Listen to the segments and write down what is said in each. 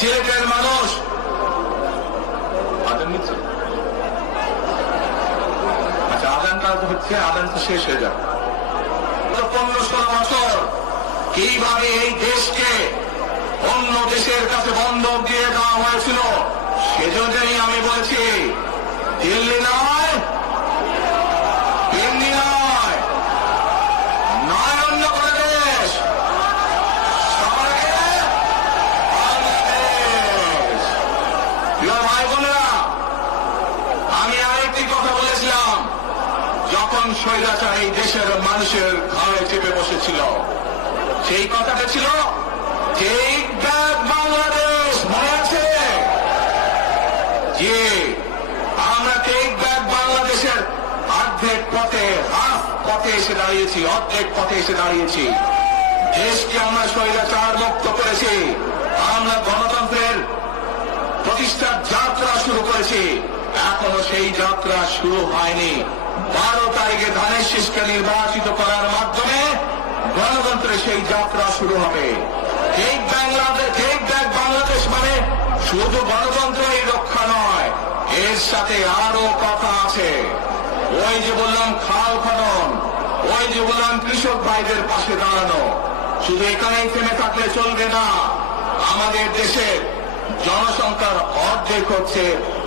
সিলেটের মানুষ আচ্ছা আদানটা হচ্ছে, আদান তো শেষ হয়ে যাবে। 15-16 বছর কিভাবে এই দেশকে অন্য দেশের কাছে বন্ধক দিয়ে দেওয়া হয়েছিল, সেজন্যই আমি বলেছি দিল্লি নয়, দিল্লি নয়, নয় অন্য কোনো দেশ, সবাইকে বাংলাদেশ। প্রিয় ভাই বোনেরা, আমি আরেকটি কথা বলেছিলাম, যখন স্বৈরাচার এই দেশের মানুষের ঘাড়ে চেপে বসেছিল, সেই কথাটা ছিল টেক ব্যাক বাংলাদেশ, মনে আছে? যে আমরা টেক ব্যাক বাংলাদেশের অর্ধেক পথে, হাফ পথে এসে দাঁড়িয়েছি, অর্ধেক পথে এসে দাঁড়িয়েছি। দেশকে আমরা স্বৈরাচার মুক্ত করেছি, আমরা গণতন্ত্রের প্রতিষ্ঠার যাত্রা শুরু করেছি। এখনো সেই যাত্রা শুরু হয়নি। 12 তারিখে ধানের শীষকে নির্বাচিত করার মাধ্যমে গণতন্ত্রের সেই যাত্রা শুরু হবে। টেক ব্যাক বাংলাদেশ মানে শুধু গণতন্ত্রই রক্ষা নয়, এর সাথে আরো কথা আছে। ওই যে বললাম খাল খনন, ওই যে বললাম কৃষক ভাইদের পাশে দাঁড়ানো, শুধু এখানেই থেমে থাকলে চলবে না। আমাদের দেশের জনসংখ্যার অর্ধেক হচ্ছে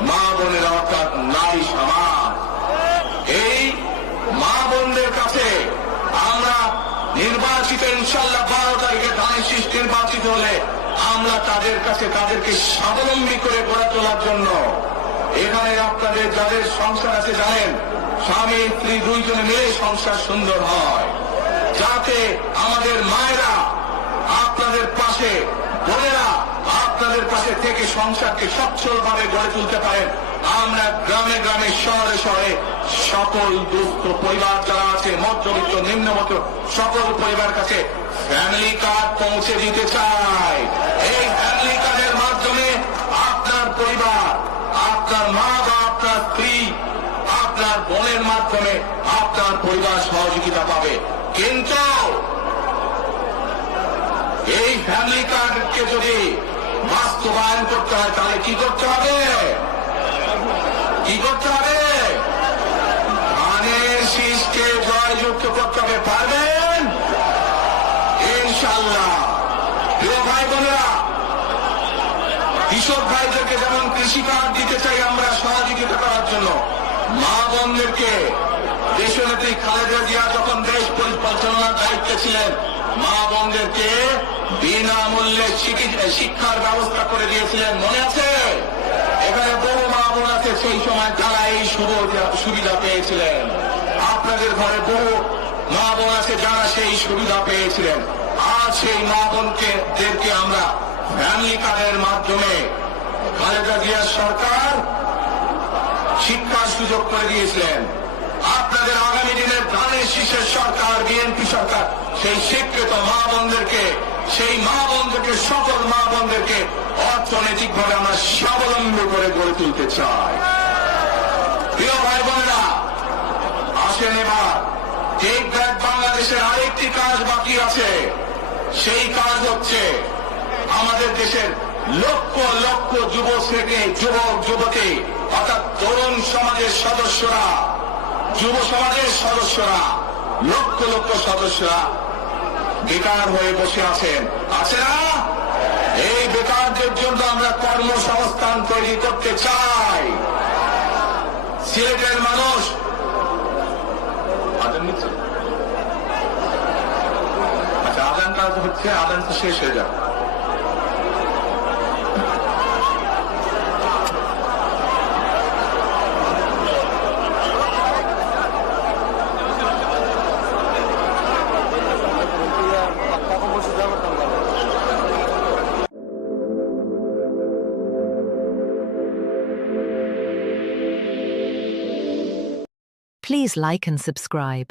মা বোনেরা, অর্থাৎ নারী সমাজ। এই মা বোনদের কাছে আমরা নির্বাচিত, ইনশাল্লাহ 12 তারিখে ধানের শীষ নির্বাচিত হলে আমরা তাদের কাছে তাদেরকে স্বাবলম্বী করে গড়ে তোলার জন্য, এখানে আপনাদের যাদের সংসার আছে জানেন, স্বামী স্ত্রী দুইজনে মিলে সংসার সুন্দর হয়, যাতে আমাদের মায়েরা আপনাদের পাশে, বোনেরা আপনাদের পাশে থেকে সংসারকে সচ্ছলভাবে গড়ে তুলতে পারেন। আমরা গ্রামে গ্রামে, শহরে শহরে সকল দুস্থ পরিবার যারা আছে, মধ্যবিত্ত নিম্নমত সকল পরিবার কাছে ফ্যামিলি কার্ড পৌঁছে দিতে চাই। এই ফ্যামিলি কার্ডের মাধ্যমে আপনার পরিবার, আপনার মা বা আপনার স্ত্রী, আপনার বোনের মাধ্যমে আপনার পরিবার সহযোগিতা পাবে। কিন্তু এই ফ্যামিলি কার্ডকে যদি বাস্তবায়ন করতে হয়, তাহলে কি করতে হবে? কি করতে হবে? ধানের শীষকে জয়যুক্ত করতে হবে। পারবেন ইনশাল্লাহ। প্রিয় ভাই বোনেরা, কৃষক ভাইদেরকে যেমন কৃষি কার্ড দিতে চাই আমরা সহযোগিতা করার জন্য, মা বোনদেরকে দেশনেত্রী খালেদা জিয়া যখন দেশ পরিচালনার দায়িত্বে ছিলেন, মা বোনদেরকে বিনামূল্যে শিক্ষার ব্যবস্থা করে দিয়েছিলেন, মনে আছে? এখানে বহু মা বোন আছে সেই সময় যারা এই সুবিধা পেয়েছিলেন। আপনাদের ঘরে বহু মা বোন আছে যারা সেই সুবিধা পেয়েছিলেন। আর সেই মা বোনদেরকে আমরা ফ্যামিলি কার্ডের মাধ্যমে খালেদা জিয়ার সরকার শিক্ষার সুযোগ করে দিয়েছিলেন। আপনাদের আগামী দিনের ধানের শীষের সরকার, বিএনপি সরকার, সেই শিক্ষিত মা বোনদেরকে, সেই মা বোনদেরকে, সকল মা বোনদেরকে অর্থনৈতিকভাবে আমরা স্বাবলম্বী করে গড়ে তুলতে চাই। প্রিয় ভাই বোনেরা, আসেন এবার টেক ব্যাক বাংলাদেশের আরেকটি কাজ বাকি আছে। সেই কাজ হচ্ছে আমাদের দেশের লক্ষ লক্ষ যুবক যুবতী, অর্থাৎ তরুণ সমাজের সদস্যরা, যুব সমাজের সদস্যরা, লক্ষ লক্ষ সদস্যরা বেকার হয়ে বসে আছেন, আছে না? এই বেকারদের জন্য আমরা কর্মসংস্থান তৈরি করতে চাই। সিলেটের মানুষ আচ্ছা আদানটা হচ্ছে, আদান তো শেষ হয়ে যাবে। Please like and subscribe.